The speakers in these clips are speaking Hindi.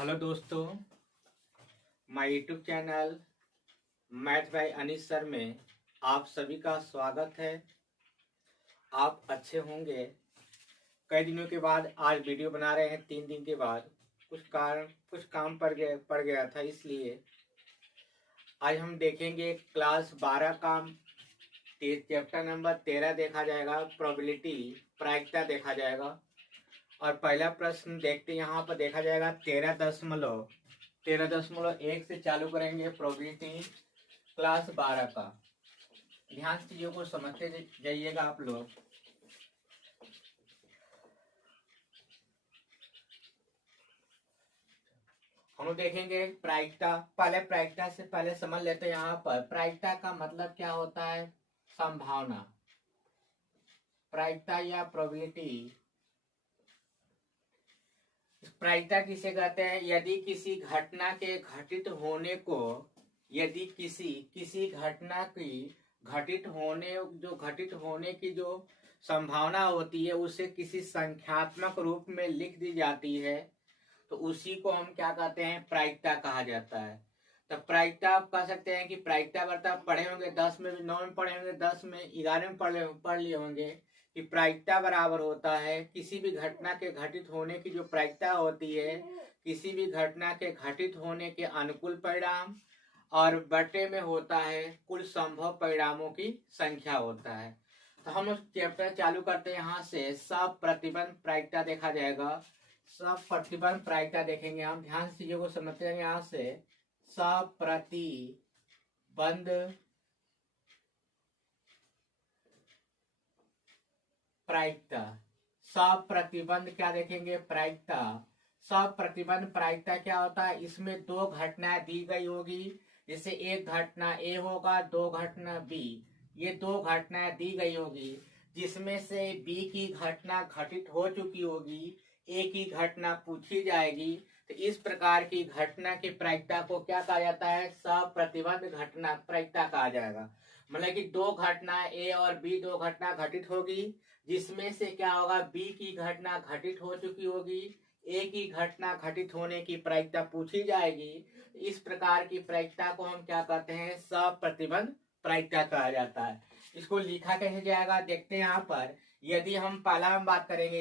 हेलो दोस्तों, my YouTube channel math by Anees sir में आप सभी का स्वागत है। आप अच्छे होंगे। कई दिनों के बाद आज वीडियो बना रहे हैं। 3 दिन के बाद कुछ काम पड़ गया था, इसलिए आज हम देखेंगे क्लास 12 का चैप्टर नंबर 13 देखा जाएगा। प्रोबेबिलिटी प्रायिकता देखा जाएगा। और पहला प्रश्न देखते यहाँ पर देखा जाएगा 13.1 से चालू करेंगे। प्रोबेबिलिटी क्लास 12 का ध्यान से चीजों को समझते जाइएगा आप लोग। हम देखेंगे प्रायिकता। प्रायिकता से पहले समझ लेते हैं। यहाँ पर प्रायिकता का मतलब क्या होता है? संभावना। प्रायिकता या प्रोबेबिलिटी, प्रायिकता किसे कहते हैं? यदि किसी घटना के घटित होने को, यदि किसी घटना की घटित होने की जो संभावना होती है उसे किसी संख्यात्मक रूप में लिख दी जाती है, तो उसी को हम क्या कहते हैं? प्रायिकता कहा जाता है। तो प्रायिकता आप कह सकते हैं कि प्रायिकता वार्ता पढ़े होंगे 10 में भी, 9 में पढ़े होंगे, 10 में, 11 में पढ़ लिए होंगे कि प्रायिकता बराबर होता है किसी भी घटना के घटित होने की जो प्रायिकता होती है, किसी भी घटना के घटित होने के अनुकूल परिणाम और बटे में होता है कुल संभव परिणामों की संख्या होता है। तो हम उस चैप्टर चालू करते हैं। यहाँ से सप्रतिबंध प्रायिकता देखा जाएगा। सप्रतिबंध प्रायिकता देखेंगे हम। ध्यान से चीजों को समझते हैं। यहाँ से सप्रतिबंध प्रायिकता। सप्रतिबंध क्या देखेंगे? प्रायिकता। सप्रतिबंध प्रायिकता क्या होता है? इसमें दो घटनाएं दी गई होगी। जैसे एक घटना ए होगा, दो घटना बी। ये दो घटनाएं दी गई होगी जिसमें से बी की घटना घटित हो चुकी होगी, ए की घटना पूछी जाएगी। तो इस प्रकार की घटना की प्रायिकता को क्या कहा जाता है? सप्रतिबंध घटना प्रायिकता कहा जाएगा। मतलब कि दो घटना ए और बी, दो घटना घटित होगी जिसमें से क्या होगा? बी की घटना घटित हो चुकी होगी, ए की घटना घटित होने की प्रायिकता पूछी जाएगी। इस प्रकार की प्रायिकता को हम क्या कहते हैं? सप्रतिबंध प्रायिकता कहा जाता है। इसको लिखा कैसे जाएगा देखते हैं। यहाँ पर यदि हम पहला हम बात करेंगे,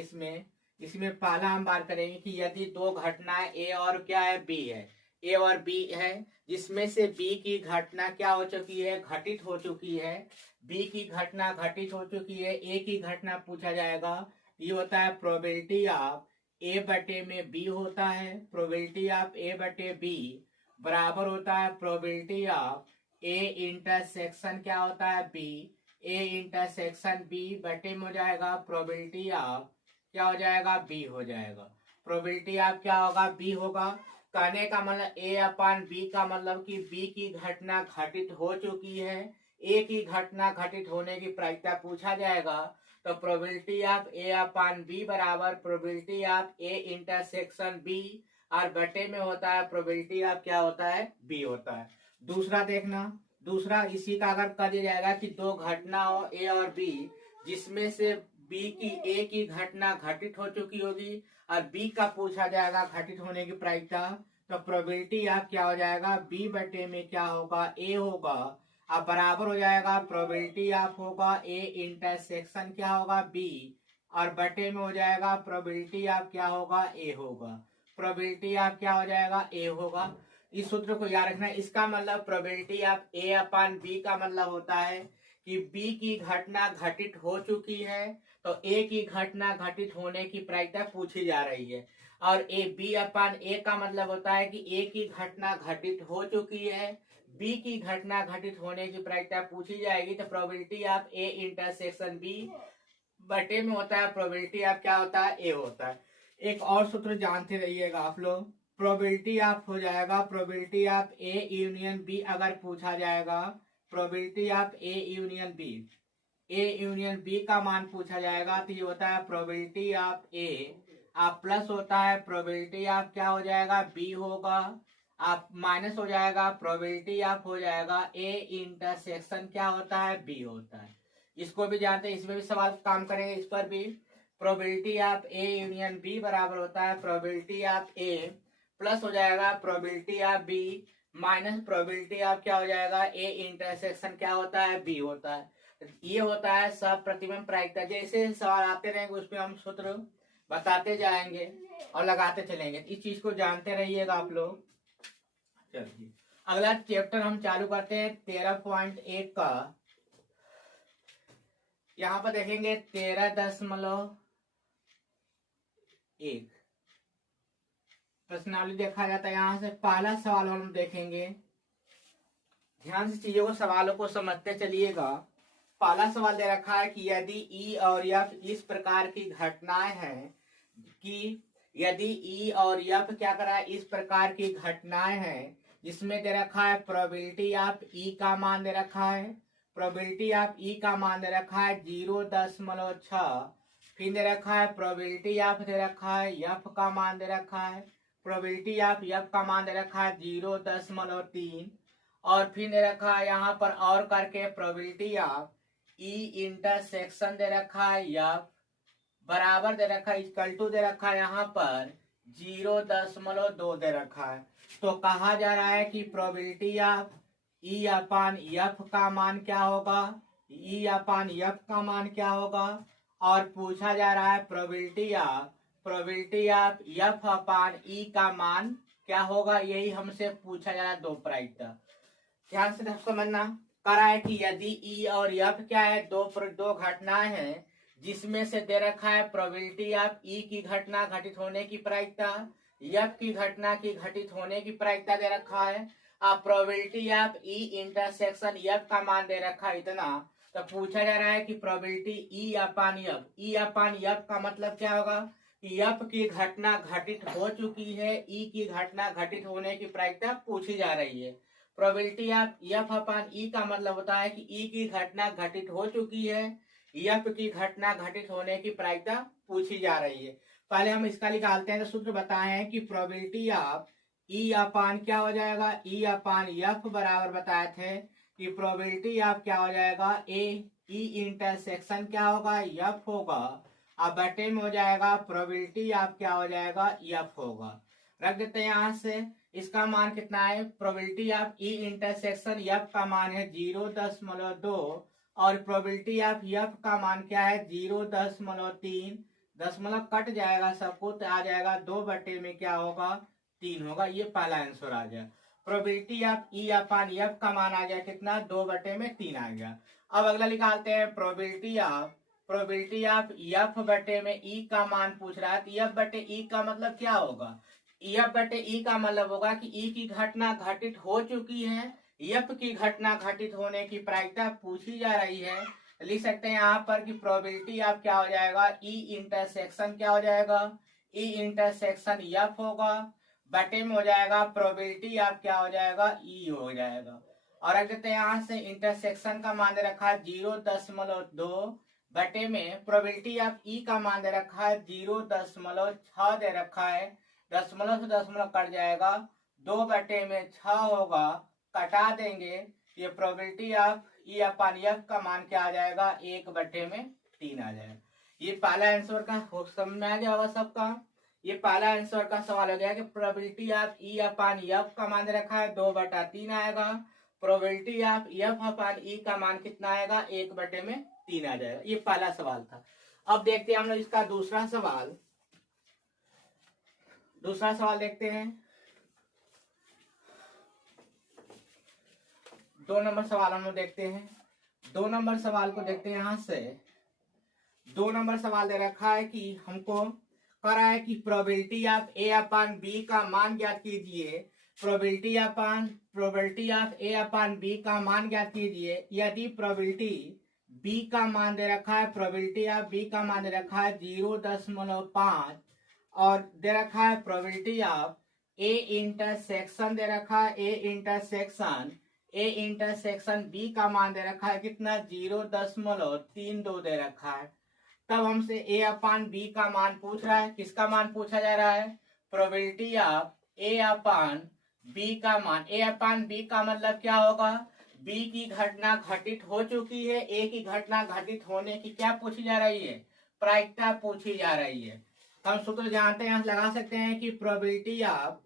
इसमें पहला हम बात करेंगे कि यदि दो घटनाएं ए और क्या है? बी है। ए और बी है जिसमें से बी की घटना क्या हो चुकी है? घटित हो चुकी है। बी की घटना घटित हो चुकी है, ए की घटना पूछा जाएगा। ये होता है प्रोबेबिलिटी ऑफ ए बटे में बी होता है। प्रोबेबिलिटी ऑफ ए बटे बी बराबर होता है प्रोबेबिलिटी ऑफ ए इंटरसेक्शन क्या होता है? बी। ए इंटरसेक्शन बी बटे में हो जाएगा प्रोबेबिलिटी ऑफ क्या हो जाएगा? बी हो जाएगा। प्रोबेबिलिटी ऑफ क्या होगा? बी होगा। कहने का मतलब ए अपान बी का मतलब कि बी की घटना घटित हो चुकी है, ए की घटना घटित होने की प्रायिकता पूछा जाएगा। तो probability of A upon B बराबर probability of A intersection B और बटे में होता है प्रोबेबिलिटी ऑफ क्या होता है? बी होता है। दूसरा देखना, दूसरा इसी का अगर कहा जाएगा कि दो घटना हो ए और बी जिसमें से बी की ए की घटना घटित हो चुकी होगी और बी का पूछा जाएगा घटित होने की प्रायिकता, तो प्रोबेबिलिटी ऑफ क्या हो जाएगा? बी बटे में क्या होगा? ए होगा। अब बराबर हो जाएगा प्रोबेबिलिटी ऑफ होगा ए इंटरसेक्शन क्या होगा? बी और बटे में हो जाएगा प्रोबेबिलिटी ऑफ क्या होगा? ए होगा। प्रोबेबिलिटी ऑफ क्या हो जाएगा? ए होगा। इस सूत्र को याद रखना। इसका मतलब probability of A upon B का मतलब होता है कि बी की घटना घटित हो चुकी है तो ए की घटना घटित होने की प्रायिकता पूछी जा रही है। और ए बी अपान ए का मतलब होता है कि ए की घटना घटित हो चुकी है, बी की घटना घटित होने की प्रायिकता पूछी जाएगी। तो probability of A intersection B बटे में होता है प्रोबेबिलिटी ऑफ क्या होता है? ए होता है। एक और सूत्र जानते रहिएगा आप लोग। प्रोबेबिलिटी ऑफ हो जाएगा probability of A union B अगर पूछा जाएगा, probability of A union B, A union B का मान पूछा जाएगा तो ये होता है प्रोबेबिलिटी ऑफ ए। आप प्लस होता है प्रोबेबिलिटी ऑफ क्या हो जाएगा? बी होगा। आप माइनस हो जाएगा प्रोबेबिलिटी ऑफ हो जाएगा ए इंटरसेक्शन क्या होता है? बी होता है। इसको भी जानते हैं, इसमें भी सवाल काम करेंगे इस पर भी। Probability of A union B बराबर होता है प्रोबेबिलिटी ऑफ ए प्लस हो जाएगा probability of B minus probability of क्या हो जाएगा ए इंटरसेक्शन क्या होता है बी होता है। ये होता है सब प्रतिबिंब प्रायिकता। जैसे सवाल आते रहेंगे उसमें हम सूत्र बताते जाएंगे और लगाते चलेंगे। इस चीज को जानते रहिएगा आप लोग। चलिए अगला चैप्टर हम चालू करते हैं 13.1 का। यहाँ पर देखेंगे 13.1 प्रश्नावली देखा जाता है। यहाँ से पहला सवाल हम देखेंगे, ध्यान से चीजों को सवालों को समझते चलिएगा। पहला सवाल दे रखा है कि यदि ई और एफ इस प्रकार की घटनाएं हैं कि यदि ई और एफ क्या करा है इस प्रकार की घटनाएं हैं जिसमें दे रखा है प्रोबेबिलिटी ऑफ ई का मान दे रखा है, प्रोबेबिलिटी ऑफ ई का मान दे रखा है 0.6, फिर दे रखा है प्रोबेबिलिटी ऑफ दे रखा है एफ का मान दे रखा है, प्रोबेबिलिटी ऑफ एफ का मान दे रखा है 0.3 और फिर दे रखा है यहाँ पर और करके प्रोबेबिलिटी ऑफ ई इंटरसेक्शन दे रखा है एफ बराबर दे रखा है इक्वल टू दे रखा है यहाँ पर 0.2 दे रखा है। तो कहा जा रहा है कि probability of E upon F का मान क्या होगा, ई अपान एफ का मान क्या होगा, और पूछा जा रहा है प्रोबेबिलिटी ऑफ एफ अपान ई का मान क्या होगा। यही हमसे पूछा जा रहा है दो प्रायिकता। ध्यान से समझना। करा है कि यदि ई और एफ क्या है दो घटनाएं हैं जिसमें से दे रखा है प्रोबेबिलिटी ऑफ ई की घटना घटित होने की प्रायिकता, एफ की घटना की घटित होने की प्रायिकता दे रखा है, अब probability of E intersection F का मान दे रखा है इतना। तो पूछा जा रहा है कि प्रोबेबिलिटी ई अपान एफ का मतलब क्या होगा कि एफ की घटना घटित हो चुकी है, ई की घटना घटित होने की प्रायिकता पूछी जा रही है। प्रोबेबिलिटी ऑफ एफ अपान ई का मतलब होता है कि ई की घटना घटित हो चुकी है, एफ की घटना घटित होने की प्रायिकता पूछी जा रही है। पहले हम इसका निकालते हैं। तो सूत्र बताए हैं कि प्रोबेबिलिटी ऑफ ई अपान क्या हो जाएगा ई अपान एफ बराबर बताए थे कि प्रोबेबिलिटी ऑफ क्या हो जाएगा ए ई इंटरसेक्शन क्या होगा एफ होगा, अब बटे में हो जाएगा प्रोबेबिलिटी ऑफ क्या हो जाएगा एफ होगा। रख देते हैं यहाँ से। इसका मान कितना है, probability of E intersection F का मान है 0.2 और प्रोबेबिलिटी ऑफ एफ का मान क्या है 0.3। दशमलव कट जाएगा सबको तो आ जाएगा 2 बटे में क्या होगा 3 होगा। ये पहला आंसर आ गया। Probability of E upon F का मान आ गया कितना 2 बटे में 3 आ गया। अब अगला निकालते हैं प्रोबेबिलिटी ऑफ एफ बटे में ई का मान पूछ रहा है। एफ बटे ई का मतलब क्या होगा, एफ बटे ई का मतलब होगा कि ई की घटना घटित हो चुकी है, एफ की घटना घटित होने की प्रायिकता पूछी जा रही है। लिख सकते हैं यहाँ पर कि प्रोबेबिलिटी ऑफ क्या हो जाएगा ई इंटरसेक्शन क्या हो जाएगा ई इंटरसेक्शन एफ होगा, बटे में हो जाएगा प्रोबेबिलिटी ऑफ क्या हो जाएगा ई हो जाएगा। और रख देते हैं यहाँ से इंटरसेक्शन का मान दे रखा है 0.2 बटे में प्रोबेबिलिटी ऑफ ई का मान दे रखा है 0.6 दे रखा है। दशमलव से दशमलव कट जाएगा 2 बटे में 6 होगा, कटा देंगे ये probability of E upon F का मान क्या आ जाएगा 1 बटे में 3 आ जाएगा। ये पहला आंसर का समझ में आ गया होगा सबका। ये पहला आंसर का सवाल हो गया कि probability of E upon F का मान रखा है 2 बटा 3 आएगा, प्रोबेबिलिटी ऑफ एफ अपान ई का मान कितना आएगा 1 बटे में 3 आ जाएगा। ये पहला सवाल था। अब देखते हैं हम लोग इसका दूसरा सवाल देखते हैं। 2 नंबर सवाल हम लोग देखते हैं। 2 नंबर सवाल को देखते हैं। यहाँ से 2 नंबर सवाल दे रखा है कि हमको कह रहा है कि probability of A upon B का मान ज्ञात कीजिए। Probability of A upon B का मान ज्ञात कीजिए यदि प्रोबेबिलिटी बी का मान दे रखा है, प्रोबेबिलिटी ऑफ बी का मान दे रखा है 0.5 और दे रखा है प्रोबेबिलिटी ऑफ ए इंटरसेक्शन दे रखा है ए इंटरसेक्शन बी का मान दे रखा है कितना 0.32 दे रखा है। तब हमसे ए अपान बी का मान पूछ रहा है। किसका मान पूछा जा रहा है, probability of A upon B का मान। ए अपान बी का मतलब क्या होगा, बी की घटना घटित हो चुकी है, ए की घटना घटित होने की क्या पूछी जा रही है, प्रायिकता पूछी जा रही है। हम सूत्र जानते हैं, लगा सकते हैं कि प्रोबेबिलिटी ऑफ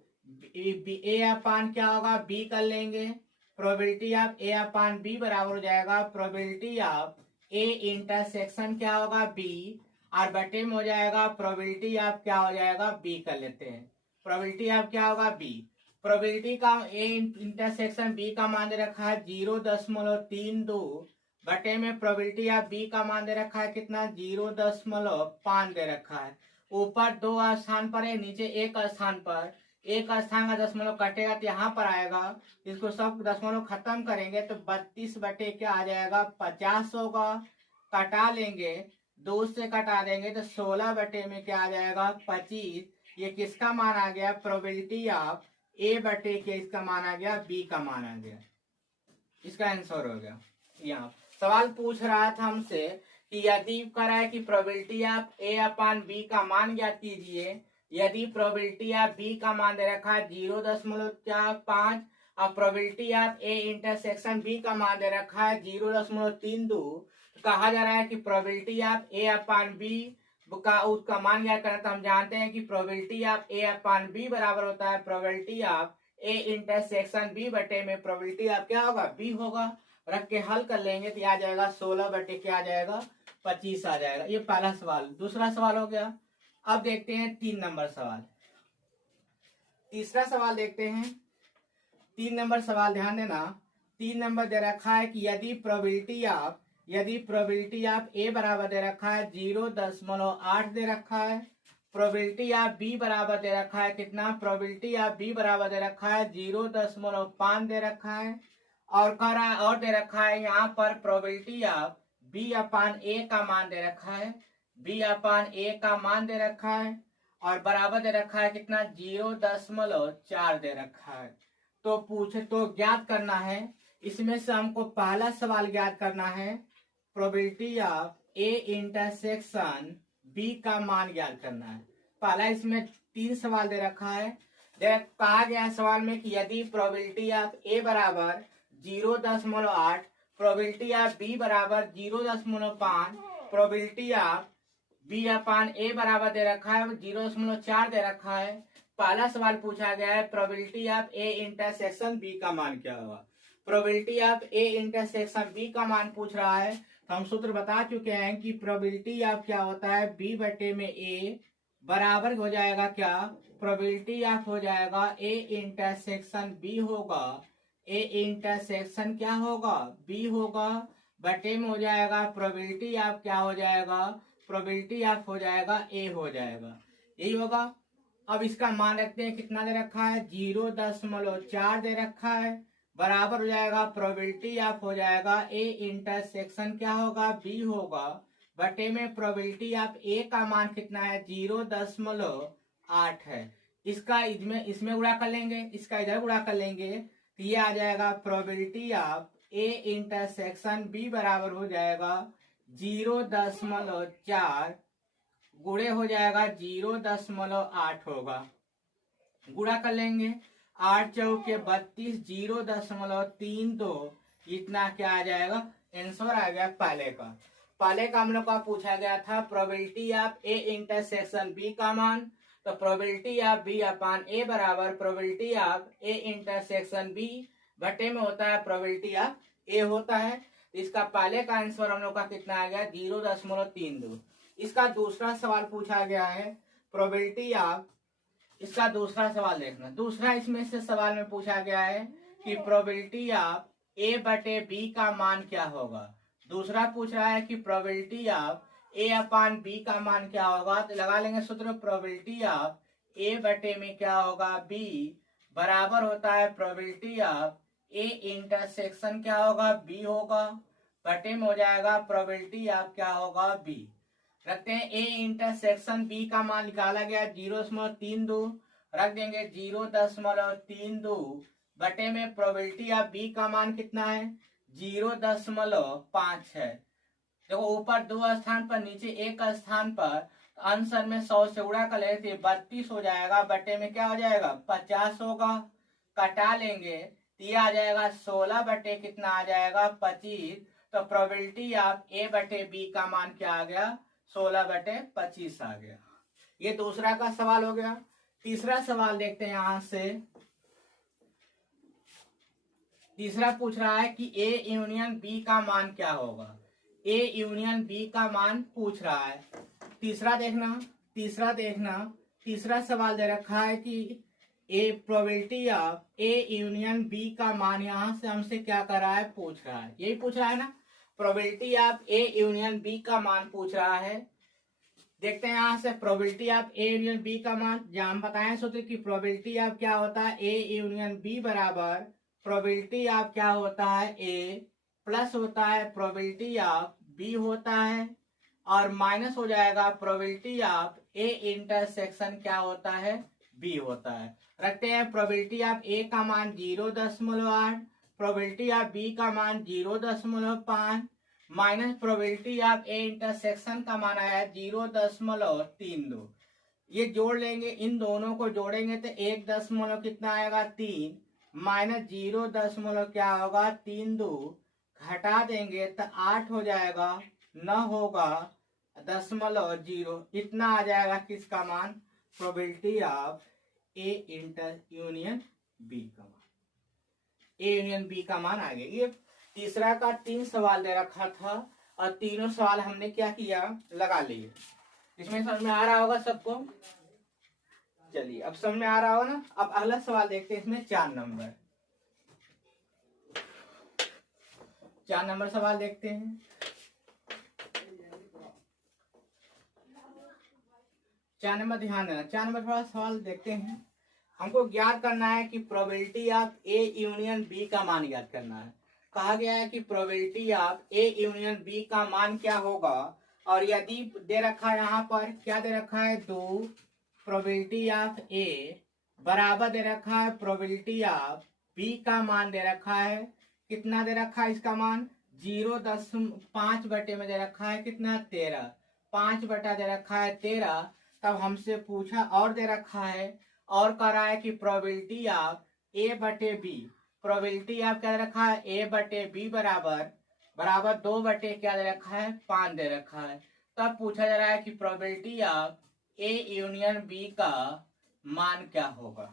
ए अपान क्या होगा बी कर लेंगे, probability of A upon B बराबर हो जाएगा प्रोबेबिलिटी ऑफ ए इंटरसेक्शन क्या होगा बी, और बटे में हो जाएगा प्रोबेबिलिटी ऑफ क्या हो जाएगा बी कर लेते हैं, प्रोबेबिलिटी ऑफ क्या होगा बी, प्रोबेबिलिटी का ए इंटरसेक्शन बी का मान दे रखा है 0.32 बटे में प्रोबेबिलिटी ऑफ बी का मान दे रखा है कितना 0.5 दे रखा है। ऊपर 2 स्थान पर है, नीचे एक स्थान पर, एक स्थान का दशमलव कटेगा तो यहाँ पर आएगा, इसको सब दशमलव खत्म करेंगे तो 32 बटे क्या आ जाएगा 50 होगा, कटा लेंगे 2 से कटा देंगे तो 16 बटे में क्या आ जाएगा 25। ये किसका मान आ गया प्रोबेबिलिटी ऑफ ए बटे के, इसका मान आ गया बी का मान आ गया, इसका आंसर हो गया। यहाँ सवाल पूछ रहा था हमसे कि यदि करा है कि probability of A upon B का मान ज्ञात कीजिए, यदि प्रोबेबिलिटी ऑफ बी का मान दे रखा है 0.5 और probability of A intersection B का मान दे रखा है 0.32, कहा जा रहा है कि probability of A upon B का उसका मान ज्ञात करना, तो हम जानते हैं कि probability of A upon B बराबर होता है probability of A intersection B बटे में प्रोबेबिलिटी ऑफ क्या होगा बी होगा, रख के हल कर लेंगे तो आ जाएगा 16 बटे क्या आ जाएगा 25 आ जाएगा। ये पहला सवाल। दूसरा सवाल हो गया। अब देखते हैं 3 नंबर सवाल। तीसरा सवाल देखते हैं। 3 नंबर सवाल ध्यान देना। 3 नंबर दे रखा है कि यदि प्रोबेबिलिटी ऑफ ए बराबर दे रखा है 0.8 दे रखा है, प्रोबेबिलिटी ऑफ बी बराबर दे रखा है कितना, प्रोबेबिलिटी ऑफ बी बराबर दे रखा है 0.5 दे रखा है, और कह रहा और दे रखा है यहाँ पर प्रोबेबिलिटी ऑफ बी अपान ए का मान दे रखा है, बी अपान ए का मान दे रखा है, और बराबर दे रखा है कितना 0.4 दे रखा है। तो ज्ञात करना है, इसमें से हमको पहला सवाल ज्ञात करना है probability of A intersection B का मान ज्ञात करना है। पहला इसमें 3 सवाल दे रखा है। कहा गया सवाल में कि यदि प्रोबेबिलिटी ऑफ ए बराबर 0.8, प्रोबेबिलिटी ऑफ बी बराबर 0.5, probability of B upon A बराबर दे रखा है 0.4 दे रखा है। पहला सवाल पूछा गया है probability of A intersection B का मान क्या होगा। Probability of A intersection B का मान पूछ रहा है, तो हम सूत्र बता चुके हैं कि प्रोबेबिलिटी ऑफ क्या होता है बी बटे में ए बराबर हो जाएगा क्या, प्रोबेबिलिटी ऑफ हो जाएगा ए इंटरसेक्शन बी होगा, ए इंटरसेक्शन क्या होगा बी होगा, बटे में हो जाएगा प्रोबेबिलिटी ऑफ क्या हो जाएगा, प्रोबेबिलिटी ऑफ हो जाएगा ए हो जाएगा, यही होगा। अब इसका मान रखते हैं कितना दे रखा है 0.4 दे रखा है, बराबर हो जाएगा प्रोबेबिलिटी ऑफ हो जाएगा ए इंटरसेक्शन क्या होगा बी होगा, बटे में प्रोबेबिलिटी ऑफ ए का मान कितना है 0.8 है। इसका इसमें गुणा कर लेंगे, इसका इधर गुणा कर लेंगे तो ये आ जाएगा probability of A intersection B बराबर हो जाएगा 0.4 गुणे हो जाएगा 0.8 होगा, गुणा कर लेंगे 8 चौके 32 0.32, इतना क्या आ जाएगा आंसर आ गया पहले का। पहले का हम लोग का पूछा गया था probability of A intersection B का मान, तो probability of B upon A बराबर probability of A intersection B बटे में होता है प्रोबेबिलिटी ऑफ ए होता है। इसका पहले का आंसर हम लोग का कितना आ गया 0.32। इसका दूसरा सवाल पूछा गया है प्रोबेबिलिटी ऑफ, इसका दूसरा सवाल देखना। दूसरा इसमें से सवाल में पूछा गया है कि प्रोबेबिलिटी ऑफ ए बटे बी का मान क्या होगा। दूसरा पूछ रहा है कि probability of A upon B का मान क्या होगा, तो लगा लेंगे सूत्र प्रोबेबिलिटी ऑफ ए बटे में क्या होगा बी बराबर होता है प्रोबेबिलिटी ऑफ ए इंटरसेक्शन क्या होगा बी होगा, बटे में हो जाएगा प्रोबेबिलिटी ऑफ क्या होगा बी। रखते हैं ए इंटरसेक्शन बी का मान निकाला गया 0.32, रख देंगे 0.32 बटे में प्रोबेबिलिटी ऑफ बी का मान कितना है 0.5 है। देखो ऊपर 2 स्थान पर नीचे 1 स्थान पर, आंसर में 100 से उड़ा कर लेते 32 हो जाएगा, बटे में क्या हो जाएगा 50 होगा, कटा लेंगे तो ये आ जाएगा 16 बटे कितना आ जाएगा 25। तो प्रोबेबिलिटी ऑफ ए बटे बी का मान क्या आ गया 16 बटे 25 आ गया। ये दूसरा का सवाल हो गया। तीसरा सवाल देखते हैं यहां से। तीसरा पूछ रहा है कि ए यूनियन बी का मान क्या होगा। ए यूनियन बी का मान पूछ रहा है। तीसरा देखना तीसरा सवाल दे रखा है कि A probability of A union B का मान यहां से हमसे क्या कर रहा है, पूछ रहा है। यही पूछ रहा है ना, probability of A union B का मान पूछ रहा है। देखते हैं यहां से probability of A union B का मान। जहां हम बताएं सूत्र की प्रोबेबिलिटी ऑफ क्या होता है, ए यूनियन बी बराबर प्रोबेबिलिटी ऑफ क्या होता है, ए प्लस होता है प्रोबेबिलिटी ऑफ बी होता है, और माइनस हो जाएगा प्रोबेबिलिटी ऑफ ए इंटरसेक्शन क्या होता है, बी होता है। रखते हैं प्रोबेबिलिटी ऑफ ए का मान 0.8, प्रोबेबिलिटी ऑफ बी का मान 0.5 minus probability of A intersection का मान आया 0.32। ये जोड़ लेंगे, इन दोनों को जोड़ेंगे तो 1 दशमलव कितना आएगा, 3 माइनस 0 क्या होगा, 3 घटा देंगे तो 8 हो जाएगा, 9 होगा 0.0। इतना आ जाएगा किसका मान, probability of A inter union B का मान। ए यूनियन बी का मान आ गया। ये तीसरा का 3 सवाल दे रखा था और तीनों सवाल हमने क्या किया, लगा लिए। इसमें समझ में आ रहा होगा सबको। चलिए अब समझ में आ रहा होगा ना। अब अगला सवाल देखते हैं, इसमें 4 नंबर सवाल देखते हैं। 4 नंबर ध्यान देना, 4 नंबर थोड़ा सवाल देखते हैं। हमको ज्ञात करना है कि probability of A union B का मान ज्ञात करना है। कहा गया है कि probability of A union B का मान क्या होगा, और यदि दे रखा है यहाँ पर क्या दे रखा है, 2 प्रोबेबिलिटी ऑफ ए बराबर दे रखा है प्रोबेबिलिटी ऑफ बी का मान दे रखा है, कितना दे रखा है इसका मान, 0.5 बटे में दे रखा है कितना, 13, 5 बटा दे रखा है 13। तब हमसे पूछा और दे रखा है, और कह रहा है कि प्रोबेबिलिटी ऑफ ए बटे बी, प्रोबेबिलिटी ऑफ क्या दे रखा है, ए बटे बी बराबर 2 बटे क्या दे रखा है, 5 दे रखा है। तब पूछा जा रहा है कि probability of A union B का मान क्या होगा।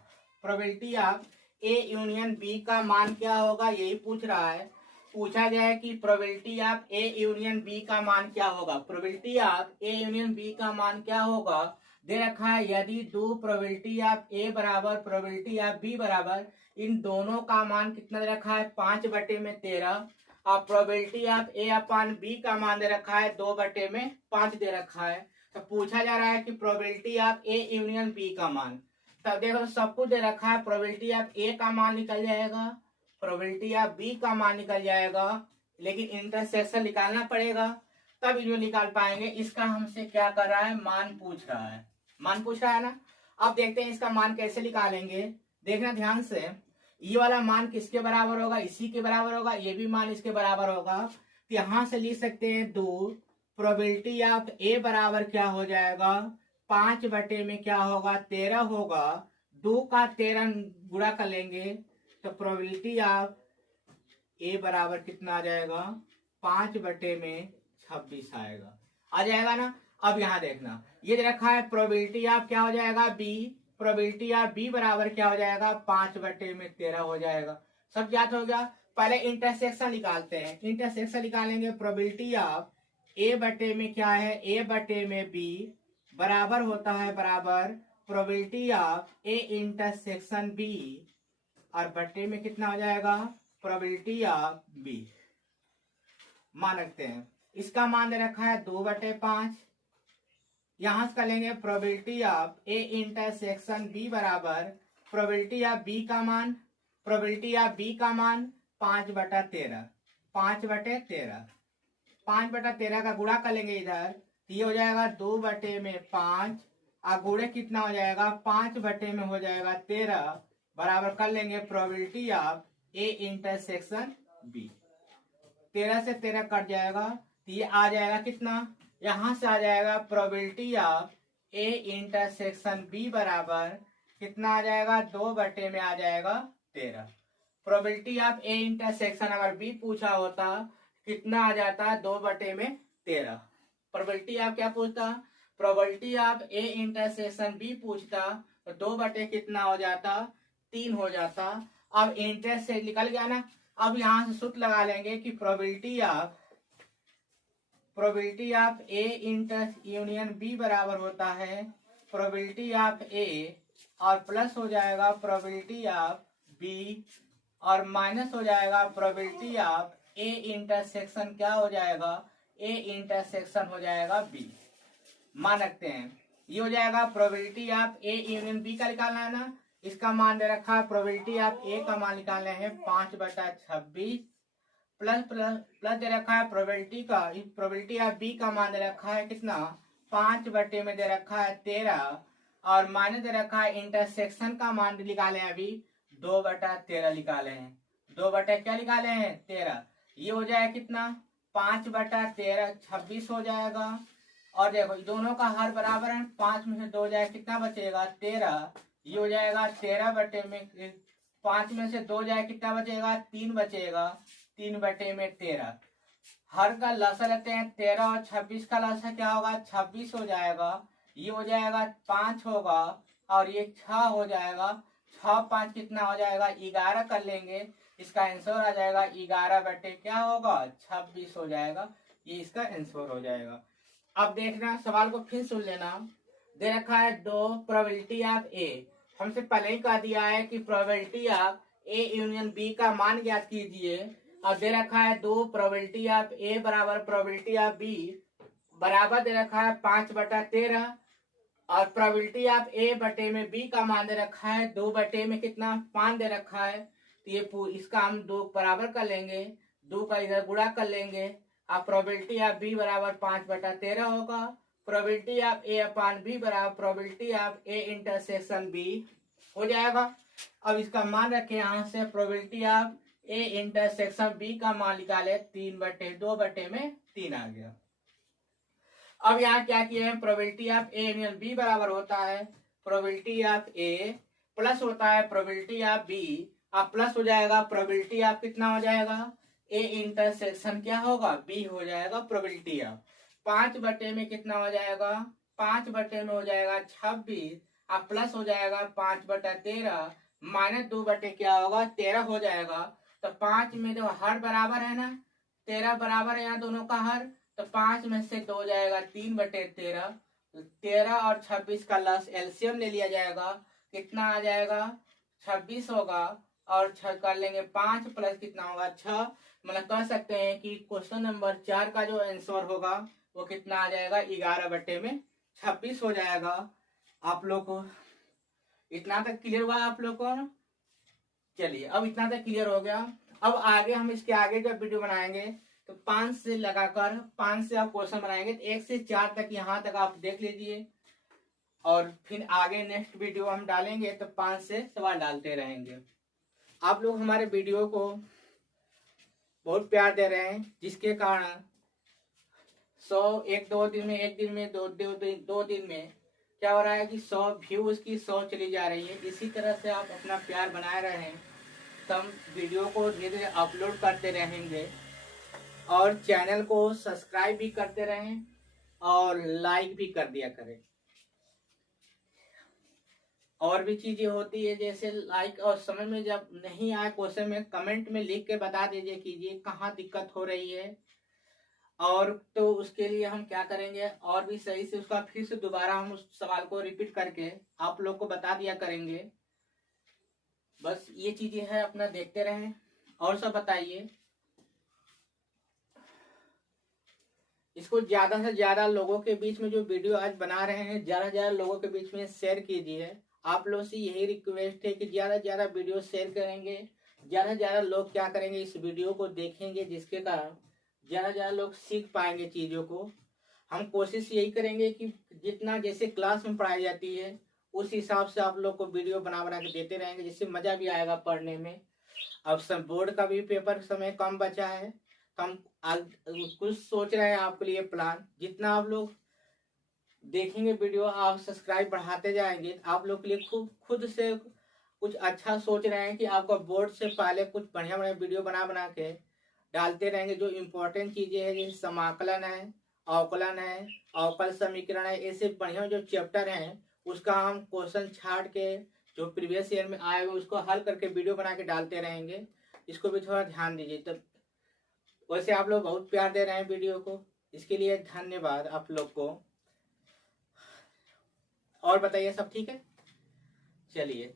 Probability of A union B का मान क्या होगा, यही पूछ रहा है। पूछा गया है कि probability of A union B का मान क्या होगा। Probability of A union B का मान क्या होगा, दे रखा है यदि 2 प्रोबेबिलिटी ऑफ ए बराबर प्रोबेबिलिटी ऑफ बी बराबर, इन दोनों का मान कितना दे रखा है, 5 बटे में 13, और probability of A upon B का मान दे रखा है 2 बटे में 5 दे रखा है। तो पूछा जा रहा है कि probability of A union B का मान। तब देखो सब कुछ दे रखा है, प्रोबेबिलिटी ऑफ ए का मान निकल जाएगा, प्रोबेबिलिटी ऑफ बी का मान निकल जाएगा, लेकिन इंटरसेक्शन निकालना पड़ेगा तब इनको निकाल पाएंगे। इसका हमसे क्या कर रहा है, मान पूछ रहा है, मान पूछ रहा है ना। अब देखते हैं इसका मान कैसे निकालेंगे। देखना ध्यान से, ये वाला मान किसके बराबर होगा, इसी के बराबर होगा, ये भी मान इसके बराबर होगा। तो यहां से लिख सकते हैं 2 प्रोबेबिलिटी ऑफ ए बराबर क्या हो जाएगा, 5 बटे में क्या होगा, 13 होगा, 2 का 13 गुणा कर लेंगे तो प्रोबेबिलिटी ऑफ ए बराबर कितना आ जाएगा, 5 बटे में 26 आएगा, आ जाएगा ना। अब यहाँ देखना, ये दे रखा है प्रोबेबिलिटी ऑफ क्या हो जाएगा, बी, प्रोबेबिलिटी ऑफ बी बराबर क्या हो जाएगा, 5 बटे में 13 हो जाएगा। सब ज्ञात हो गया। पहले इंटरसेक्शन निकालते हैं। इंटरसेक्शन निकालेंगे, प्रोबेबिलिटी ऑफ ए बटे में क्या है, ए बटे में बी बराबर होता है बराबर probability of A intersection B, और बटे में कितना हो जाएगा, प्रोबेबिलिटी ऑफ बी। मान रखते हैं, इसका मान दे रखा है 2/5। यहां से कर लेंगे probability of A intersection B बराबर प्रोबेबिलिटी ऑफ बी का मान, प्रोबेबिलिटी ऑफ बी का मान 5/13, 5/13, 5/13 का गुणा कर लेंगे इधर, ये हो जाएगा 2 बटे में 5, और गुणे कितना हो जाएगा, 5 बटे में हो जाएगा 13, बराबर कर लेंगे probability of A intersection B. 13 से 13 कट जाएगा तो ये आ जाएगा कितना, यहां से आ जाएगा probability of A intersection B बराबर कितना आ जाएगा, 2 बटे में आ जाएगा 13। प्रोबेबिलिटी ऑफ ए इंटरसेक्शन अगर बी पूछा होता कितना आ जाता, 2 बटे में 13। प्रोबेबिलिटी ऑफ क्या पूछता, probability of A intersection B पूछता तो 2 बटे कितना हो जाता, 3 हो जाता। अब इंटरेस्ट से निकल गया ना। अब यहां से सूत्र लगा लेंगे कि probability of A inter union B बराबर होता है प्रोबेबिलिटी ऑफ ए और प्लस हो जाएगा प्रोबेबिलिटी ऑफ बी और माइनस हो जाएगा प्रोबेबिलिटी ऑफ ए इंटरसेक्शन क्या हो जाएगा, ए इंटरसेक्शन हो जाएगा बी। मान रखते हैं ये हो जाएगा probability of A union B का निकालना है ना। इसका मान दे रखा है, प्रोबेबिलिटी ऑफ ए का मान निकालना है 5/26 प्लस प्लस प्लस दे रखा है प्रोबेबिलिटी का, प्रोबेबिलिटी ऑफ बी का मान दे रखा है कितना, 5 बटे में दे रखा है 13 और माइनस दे रखा है इंटरसेक्शन का मान निकाले अभी 2/13 निकाले हैं। 2 बटे क्या निकाले हैं 13। ये हो जाएगा कितना 5/13 26 हो जाएगा। और देखो दोनों का हर बराबर है, 5 में से 2 जाए कितना बचेगा 13। ये हो जाएगा 13 बटे में 5 में से 2 जाए कितना बचेगा 3 बचेगा, 3 बटे में 13। हर का लसा लेते हैं 13 और 26 का लसा क्या होगा 26 हो जाएगा। ये हो जाएगा 5 होगा और ये 6 हो जाएगा। 6 5 कितना हो जाएगा 11 कर लेंगे। इसका आंसर आ जाएगा 11 बटे क्या होगा 26 हो जाएगा। ये इसका आंसर हो जाएगा। अब देखना सवाल को फिर सुन लेना। दे रखा है 2 प्रोबेबिलिटी ऑफ ए, हमसे पहले ही कह दिया है कि probability of A union B का मान ज्ञात कीजिए। अब दे रखा है 2 प्रोबेबिलिटी ऑफ ए बराबर प्रोबेबिलिटी ऑफ बी बराबर दे रखा है 5/13 और प्रोबेबिलिटी ऑफ ए बटे में बी का मान दे रखा है 2 बटे में कितना 5 दे रखा है। तो ये इसका हम 2 बराबर कर लेंगे, 2 का इधर गुणा कर लेंगे। अब प्रोबेबिलिटी ऑफ बी बराबर 5/13 होगा। Probability of A upon B बराबर probability of A intersection B हो जाएगा। अब इसका मान रखे यहाँ से probability of A intersection B का मान निकाले 3/2 बटे में 3 आ गया। अब यहाँ क्या किए हैं probability of A union B बराबर होता है प्रोबेबिलिटी ऑफ ए प्लस होता है प्रोबेबिलिटी ऑफ बी। अब प्लस हो जाएगा प्रोबेबिलिटी ऑफ कितना हो जाएगा ए इंटरसेक्शन क्या होगा बी हो जाएगा। प्रोबेबिलिटी ऑफ 5 बटे में कितना हो जाएगा 5 बटे में हो जाएगा 26। अब प्लस हो जाएगा 5/13 माइनस 2 बटे क्या होगा 13 हो जाएगा। तो 5 में जो हर बराबर है ना 13 बराबर है यहाँ दोनों का हर, तो 5 में से 2 जाएगा 3/13। 13 और 26 का लस एलसीएम ले लिया जाएगा, कितना आ जाएगा 26 होगा और 6 कर लेंगे 5 प्लस कितना होगा 6। मतलब कह सकते हैं कि क्वेश्चन नंबर 4 का जो आंसर होगा वो कितना आ जाएगा 11 बटे में 26 हो जाएगा। आप लोग को इतना तक क्लियर हुआ आप लोग को। चलिए अब इतना तक क्लियर हो गया। अब आगे हम इसके आगे जब वीडियो बनाएंगे तो 5 से लगाकर 5 से आप क्वेश्चन बनाएंगे तो 1 से 4 तक यहाँ तक आप देख लीजिए और फिर आगे नेक्स्ट वीडियो हम डालेंगे तो 5 से सवाल डालते रहेंगे। आप लोग हमारे वीडियो को बहुत प्यार दे रहे हैं जिसके कारण 1-2 दिन में 1 दिन में 2 दिन में क्या हो रहा है कि 100 व्यू उसकी 100 चली जा रही है। इसी तरह से आप अपना प्यार बनाए रहें तो हम वीडियो को धीरे धीरे अपलोड करते रहेंगे और चैनल को सब्सक्राइब भी करते रहें और लाइक भी कर दिया करें। और भी चीजें होती है जैसे लाइक और समझ में जब नहीं आए क्वेश्चन में कमेंट में लिख के बता दीजिए कीजिए कहाँ दिक्कत हो रही है। और तो उसके लिए हम क्या करेंगे और भी सही से उसका फिर से दोबारा हम उस सवाल को रिपीट करके आप लोग को बता दिया करेंगे। बस ये चीजें हैं, अपना देखते रहें। और सब बताइए, इसको ज्यादा से ज्यादा लोगों के बीच में जो वीडियो आज बना रहे हैं ज्यादा से ज्यादा लोगों के बीच में शेयर कीजिए। आप लोग से यही रिक्वेस्ट है कि ज्यादा से ज्यादा वीडियो शेयर करेंगे, ज्यादा से ज्यादा लोग क्या करेंगे इस वीडियो को देखेंगे, जिसके कारण ज्यादा से ज्यादा लोग सीख पाएंगे चीजों को। हम कोशिश यही करेंगे कि जितना जैसे क्लास में पढ़ाई जाती है उस हिसाब से आप लोग को वीडियो बना बना के देते रहेंगे, जिससे मजा भी आएगा पढ़ने में। अब सब बोर्ड का भी पेपर समय कम बचा है तो हम कुछ सोच रहे हैं आपके लिए प्लान। जितना आप लोग देखेंगे वीडियो आप सब्सक्राइब बढ़ाते जाएंगे, आप लोग के लिए खुद से कुछ अच्छा सोच रहे हैं कि आपका बोर्ड से पहले कुछ बढ़िया बढ़िया वीडियो बना बना के डालते रहेंगे। जो इम्पोर्टेंट चीजें हैं जैसे समाकलन है, अवकलन है, अवकल समीकरण है, ऐसे बढ़िया जो चैप्टर हैं उसका हम क्वेश्चन छाट के जो प्रीवियस ईयर में आएगा उसको हल करके वीडियो बना के डालते रहेंगे। इसको भी थोड़ा ध्यान दीजिए। तब वैसे आप लोग बहुत प्यार दे रहे हैं वीडियो को, इसके लिए धन्यवाद आप लोग को। और बताइए सब ठीक है? चलिए,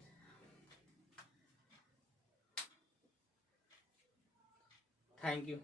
थैंक यू।